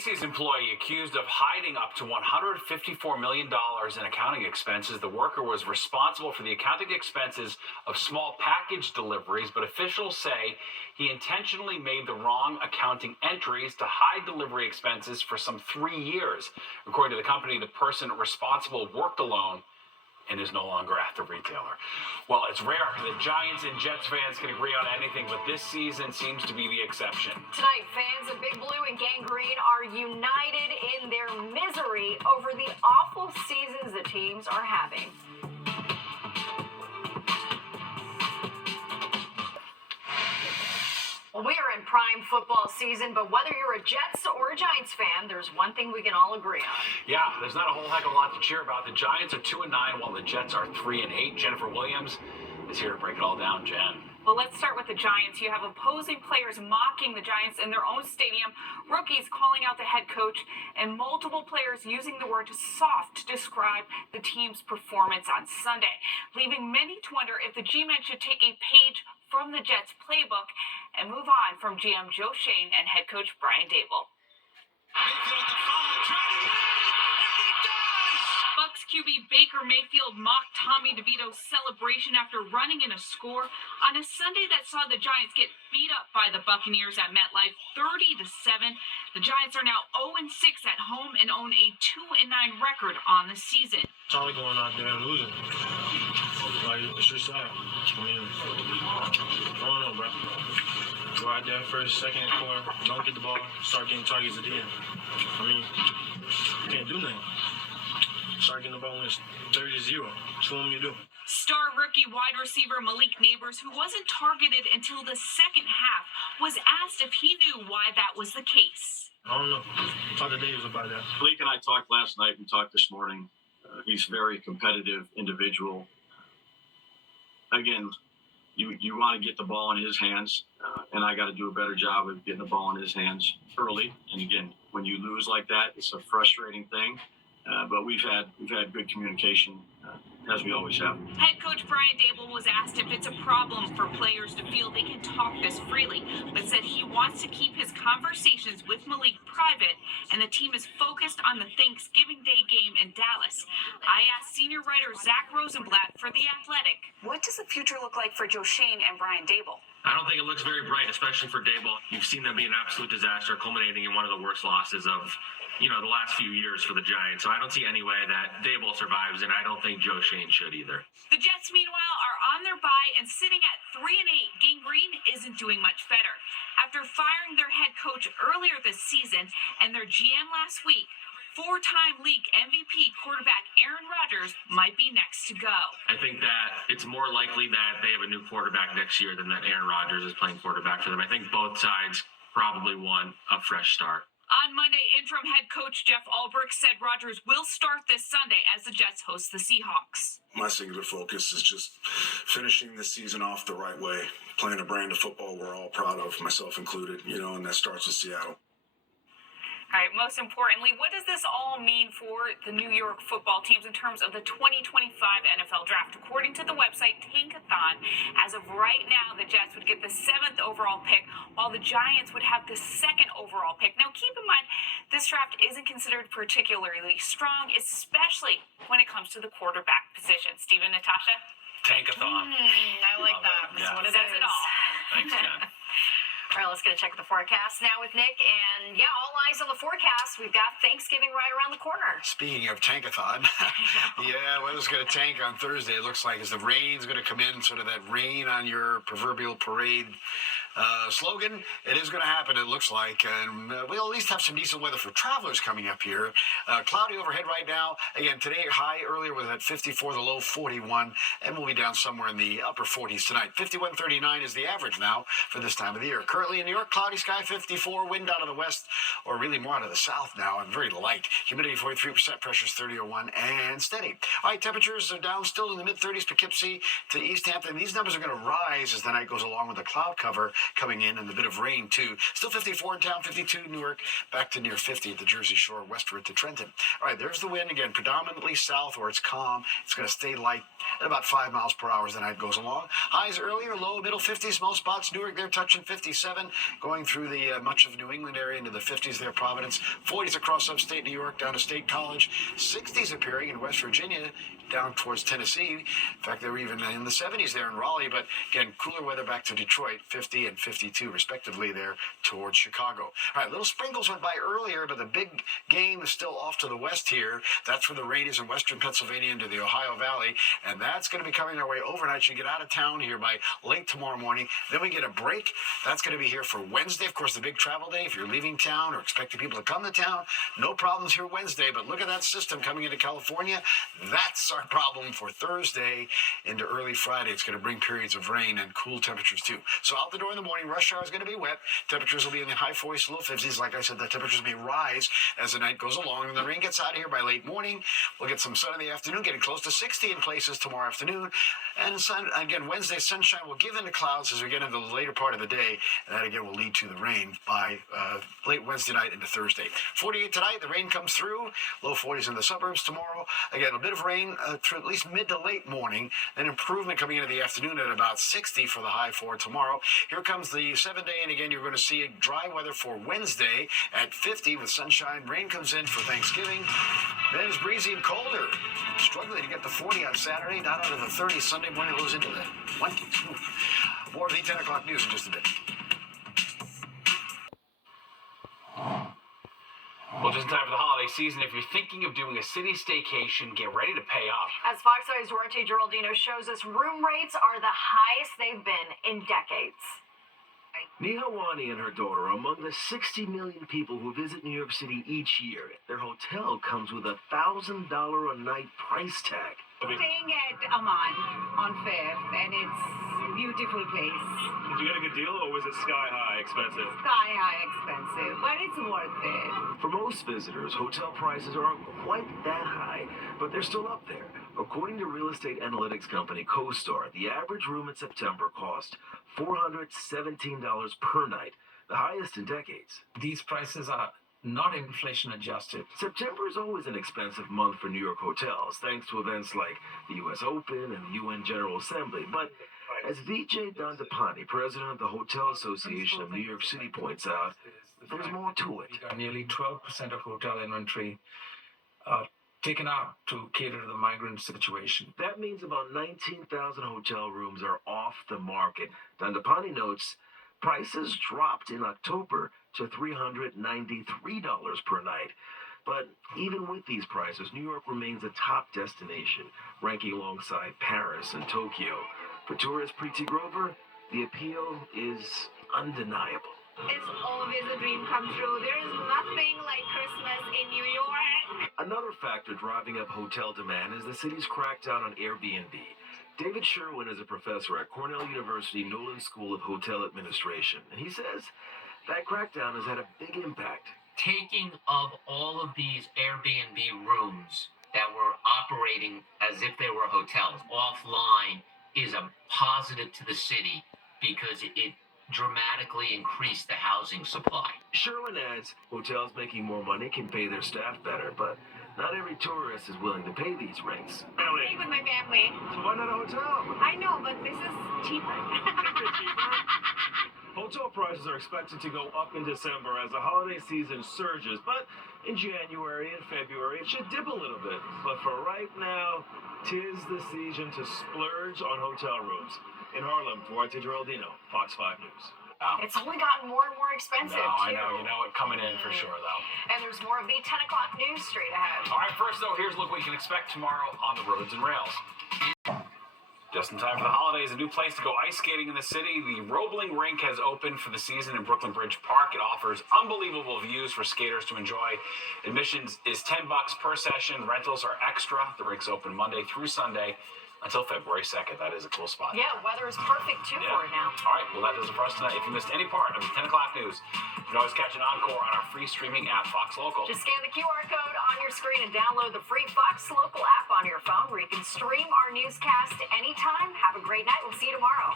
Macy's employee accused of hiding up to $154 million in accounting expenses. The worker was responsible for the accounting expenses of small package deliveries, but officials say he intentionally made the wrong accounting entries to hide delivery expenses for some 3 years. According to the company, the person responsible worked alone and is no longer at the retailer. Well, it's rare that Giants and Jets fans can agree on anything, but this season seems to be the exception. Tonight, fans of Big Blue and Gang Green are united in their misery over the awful seasons the teams are having. We are in prime football season, but whether you're a Jets or a Giants fan, there's one thing we can all agree on. Yeah, there's not a whole heck of a lot to cheer about. The Giants are 2-9, while the Jets are 3-8. Jennifer Williams is here to break it all down. Jen. Well, let's start with the Giants. You have opposing players mocking the Giants in their own stadium, rookies calling out the head coach, and multiple players using the word soft to describe the team's performance on Sunday, leaving many to wonder if the G-men should take a page from the Jets playbook and move on from GM Joe Schoen and head coach Brian Daboll. Bucs QB Baker Mayfield mocked Tommy DeVito's celebration after running in a score on a Sunday that saw the Giants get beat up by the Buccaneers at MetLife 30-7. The Giants are now 0-6 at home and own a 2-9 record on the season. It's only going out there and losing. Like, it's just sad. I mean, I don't know, bro. Go out there first, second, quarter, don't get the ball, start getting targets at the end. I mean, you can't do nothing. Start getting the ball when it's 30-0. That's what you do. Star rookie wide receiver Malik Neighbors, who wasn't targeted until the second half, was asked if he knew why that was the case. I don't know. Talk to Davis about that. Malik and I talked last night. We talked this morning. He's a very competitive individual. Again, you want to get the ball in his hands, and I got to do a better job of getting the ball in his hands early. And again, when you lose like that, it's a frustrating thing. But we've had good communication, as we always have. Head coach Brian Daboll was asked if it's a problem for players to feel they can talk this freely, but said he wants to keep his conversations with Malik private, and the team is focused on the Thanksgiving Day game in Dallas. I asked senior writer Zach Rosenblatt for The Athletic. What does the future look like for Joe Schoen and Brian Daboll? I don't think it looks very bright, especially for Daboll. You've seen them be an absolute disaster, culminating in one of the worst losses of the last few years for the Giants. So I don't see any way that Daboll survives, and I don't think Joe Schoen should either. The Jets, meanwhile, are on their bye and sitting at 3-8. Gang Green isn't doing much better. After firing their head coach earlier this season and their GM last week, four-time league MVP quarterback Aaron Rodgers might be next to go. I think that it's more likely that they have a new quarterback next year than that Aaron Rodgers is playing quarterback for them. I think both sides probably want a fresh start. On Monday, interim head coach Jeff Ulbrich said Rodgers will start this Sunday as the Jets host the Seahawks. My singular focus is just finishing the season off the right way, playing a brand of football we're all proud of, myself included, and that starts with Seattle. All right, most importantly, what does this all mean for the New York football teams in terms of the 2025 NFL Draft? According to the website Tankathon, as of right now, the Jets would get the 7th overall pick, while the Giants would have the 2nd overall pick. Now, keep in mind, this draft isn't considered particularly strong, especially when it comes to the quarterback position. Stephen, Natasha? Tankathon. I like that. That's what it Says it all. Thanks, Jen. All right, let's get a check of the forecast now with Nick. And yeah, all eyes on the forecast. We've got Thanksgiving right around the corner. Speaking of Tankathon, yeah, weather's going to tank on Thursday, it looks like, as the rain's going to come in, sort of that rain on your proverbial parade slogan. It is going to happen, it looks like. And we'll at least have some decent weather for travelers coming up here. Cloudy overhead right now. Again, today, high earlier was at 54, the low 41, and we'll be down somewhere in the upper 40s tonight. 51.39 is the average now for this time of the year. Currently in New York, cloudy sky, 54, wind out of the west, or really more out of the south now, and very light. Humidity 43%, pressure's 30.01, and steady. All right, temperatures are down still in the mid-30s, Poughkeepsie to East Hampton. These numbers are going to rise as the night goes along with the cloud cover coming in and a bit of rain, too. Still 54 in town, 52 in Newark, back to near 50 at the Jersey Shore, westward to Trenton. All right, there's the wind again, predominantly south where it's calm. It's going to stay light at about 5 miles per hour as the night goes along. Highs earlier, low, middle 50s, most spots. Newark, they're touching 57. 47, going through the much of New England area into the 50s there, Providence. 40s across upstate New York down to State College. 60s appearing in West Virginia down towards Tennessee. In fact, they were even in the 70s there in Raleigh, but again, cooler weather back to Detroit, 50 and 52 respectively there towards Chicago. All right, little sprinkles went by earlier, but the big game is still off to the west here. That's where the rain is in western Pennsylvania into the Ohio Valley, and that's going to be coming our way overnight. You get out of town here by late tomorrow morning. Then we get a break. That's going to be here for Wednesday, of course, the big travel day. If you're leaving town or expecting people to come to town, no problems here Wednesday, but look at that system coming into California. That's our problem for Thursday into early Friday. It's going to bring periods of rain and cool temperatures too. So out the door in the morning, rush hour is going to be wet. Temperatures will be in the high 40s, low 50s. Like I said, the temperatures may rise as the night goes along, and the rain gets out of here by late morning. We'll get some sun in the afternoon, getting close to 60 in places tomorrow afternoon. And sun, again, Wednesday, sunshine will give into clouds as we get into the later part of the day, and that again will lead to the rain by late Wednesday night into Thursday. 48 tonight, the rain comes through. Low 40s in the suburbs tomorrow. Again, a bit of rain through at least mid to late morning, then improvement coming into the afternoon at about 60 for the high for tomorrow. Here comes the 7-day, and again, you're going to see dry weather for Wednesday at 50 with sunshine. Rain comes in for Thanksgiving. Then it's breezy and colder. Struggling to get the 40 on Saturday, not out of the 30s. Sunday morning goes into the 20s. More of the 10 o'clock news in just a bit. Well, just in time for the holiday season, if you're thinking of doing a city staycation, get ready to pay up. As Fox News' Duarte Geraldino shows us, room rates are the highest they've been in decades. Nihawani and her daughter are among the 60 million people who visit New York City each year. Their hotel comes with a $1,000 a night price tag. Staying at Aman on Fifth, and it's a beautiful place. Did you get a good deal, or was it sky high expensive? Sky high expensive, but it's worth it. For most visitors, hotel prices aren't quite that high, but they're still up there. According to real estate analytics company CoStar, the average room in September cost $417 per night, the highest in decades. These prices are not inflation adjusted. September is always an expensive month for New York hotels, thanks to events like the U.S. Open and the UN General Assembly. But as Vijay Dandapani, president of the Hotel Association of New York City, points out, there's more to it. We got nearly 12% of hotel inventory taken out to cater to the migrant situation. That means about 19,000 hotel rooms are off the market. Dandapani notes prices dropped in October to $393 per night. But even with these prices, New York remains a top destination, ranking alongside Paris and Tokyo. For tourist Preeti Grover, the appeal is undeniable. It's always a dream come true. There is nothing like Christmas in New York. Another factor driving up hotel demand is the city's crackdown on Airbnb. David Sherwin is a professor at Cornell University Nolan School of Hotel Administration, and he says that crackdown has had a big impact. Taking of all of these Airbnb rooms that were operating as if they were hotels offline is a positive to the city because it dramatically increased the housing supply. Sherwin adds hotels making more money can pay their staff better, but not every tourist is willing to pay these rates. Stay with my family. So why not a hotel? I know, but this is cheaper. Hotel prices are expected to go up in December as the holiday season surges, but in January and February it should dip a little bit. But for right now, 'tis the season to splurge on hotel rooms. In Harlem, Duarte Geraldino, Fox 5 News. It's only gotten more and more expensive, No, too. I know. You know it coming in for sure, though. And there's more of the 10 o'clock news straight ahead. All right, first, though, here's what we can expect tomorrow on the Roads and Rails. Just in time for the holidays, a new place to go ice skating in the city. The Roebling Rink has opened for the season in Brooklyn Bridge Park. It offers unbelievable views for skaters to enjoy. Admissions is $10 per session. Rentals are extra. The rink's open Monday through Sunday until February 2nd. That is a cool spot. Yeah, weather is perfect, too, for it now. All right, well, that does it for us tonight. If you missed any part of the 10 o'clock news, you can always catch an encore on our free streaming app, Fox Local. Just scan the QR code on your screen and download the free Fox Local app on your phone where you can stream our newscast anytime. Have a great night. We'll see you tomorrow.